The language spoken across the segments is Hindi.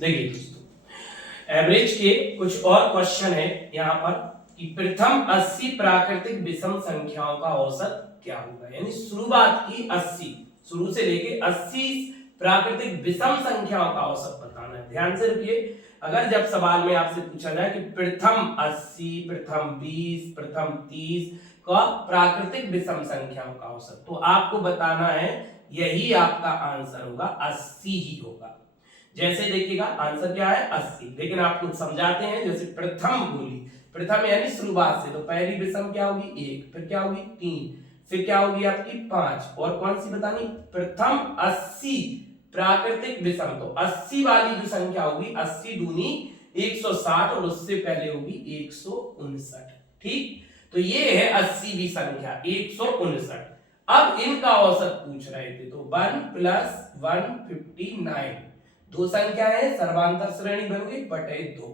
देखिए दोस्तों, एवरेज के कुछ और क्वेश्चन है यहाँ पर कि प्रथम 80 प्राकृतिक विषम संख्याओं का औसत क्या होगा। यानी शुरुआत की 80, शुरू से लेके 80 प्राकृतिक विषम संख्याओं का औसत बताना है। ध्यान से रखिए, अगर जब सवाल में आपसे पूछा जाए कि प्रथम 80, प्रथम 20, प्रथम 30 का प्राकृतिक विषम संख्याओं का औसत, तो आपको बताना है यही आपका आंसर होगा, 80 ही होगा। जैसे देखिएगा आंसर क्या है 80, लेकिन आपको समझाते हैं। जैसे प्रथम बोली, प्रथम यानी शुरुआत से, तो पहली विषम क्या होगी 1, फिर क्या होगी 3, फिर क्या होगी आपकी 5, और कौन सी बतानी, प्रथम 80 प्राकृतिक विषम। तो 80 वाली जो संख्या होगी 80 दूनी 160 और उससे पहले होगी 159। ठीक, तो ये है 80वीं संख्या 159। अब इनका औसत पूछ रहे थे, तो 1 + 159, दो संख्या है, सर्वांतर श्रेणी बन गई बटे 2,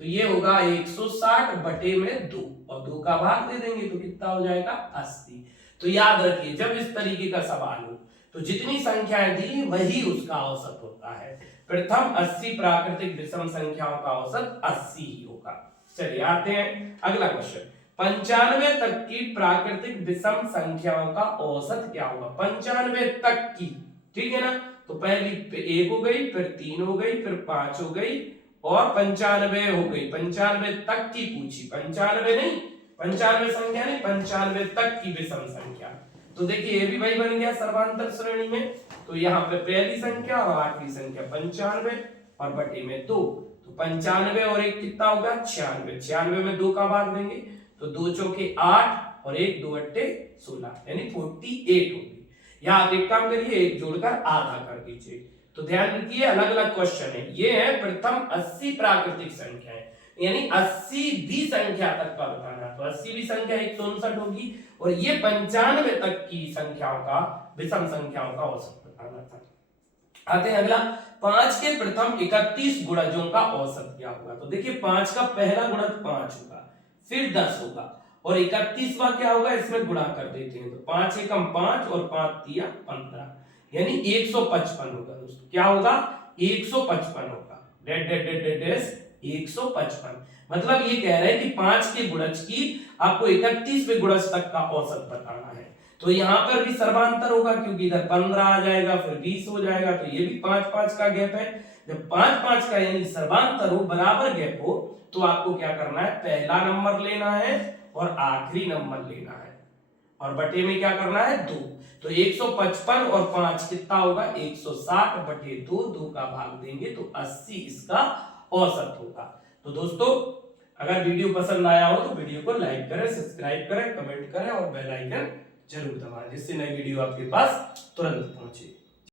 तो ये होगा 160 बटे में 2, और 2 का भाग दे देंगे तो कितना हो जाएगा 80। तो याद रखिए, जब इस तरीके का सवाल हो तो जितनी संख्याएं दी वही उसका औसत होता है। प्रथम 80 प्राकृतिक विषम संख्याओं का औसत 80 ही होगा। चलिए आते हैं अगला क्वेश्चन, 95 तक की प्राकृतिक विषम संख्याओं का औसत क्या होगा। 95 तक की, ठीक है ना, तो पहली 1 हो गई, फिर 3 हो गई, फिर 5 हो गई, और 95 हो गई। 95 तक की पूछी, 95 नहीं, 95 संख्या नहीं, 95 तक की विषम संख्या। तो देखिए ये भी वही बन गया सर्वांतर श्रेणी में, तो यहाँ पे पहली संख्या और आखिरी संख्या 95 और बटे में 2, तो 95 और 1 कितना होगा 96, 96 में 2 का भाग देंगे तो 2 चौके 8 और 1 2 अट्टे 16, यानी 48 होगी। यहाँ आप एक काम करिए, एक जोड़कर आधा कर दीजिए। तो ध्यान रखिए अलग अलग क्वेश्चन है, ये है प्रथम 80 प्राकृतिक संख्याएं, यानी 80वीं संख्या तक का बताना। तो 80वीं संख्या 159 होगी, और ये 95 तक की संख्याओं का विषम संख्याओं का औसत बताना था। आते हैं अगला, 5 के प्रथम 31 गुणजों का औसत क्या होगा। तो देखिए 5 का पहला गुणज 5 होगा, फिर 10 होगा, और 31वां क्या होगा, इसमें गुणा कर देते हैं। तो 5 एकम 5 और 5 तिया 15, यानी 155 होगा दोस्तों। क्या होगा 155 होगा, dead dead dead dead dead 155। मतलब ये कह रहे हैं कि 5 के गुणज की आपको 31वें गुणज तक का औसत बताना है। तो यहाँ पर भी सर्वांतर होगा, क्योंकि इधर 15 आ जाएगा, फिर 20 हो जाएगा, तो ये भी 5-5 का गैप है। जब 5-5 का यानी सर्वांतर हो, बराबर गैप हो, तो आपको क्या करना है, पहला नंबर लेना है और आखिरी नंबर लेना है, और बटे में क्या करना है 2। तो 155 और 5 कितना होगा 160 बटे 2, 2 का भाग देंगे तो 80 इसका औसत होगा। तो दोस्तों अगर वीडियो पसंद आया हो तो वीडियो को लाइक करें, सब्सक्राइब करें, कमेंट करें और बेल आइकन जरूर दबाएं, जिससे नई वीडियो आपके पास तुरंत पहुंचे।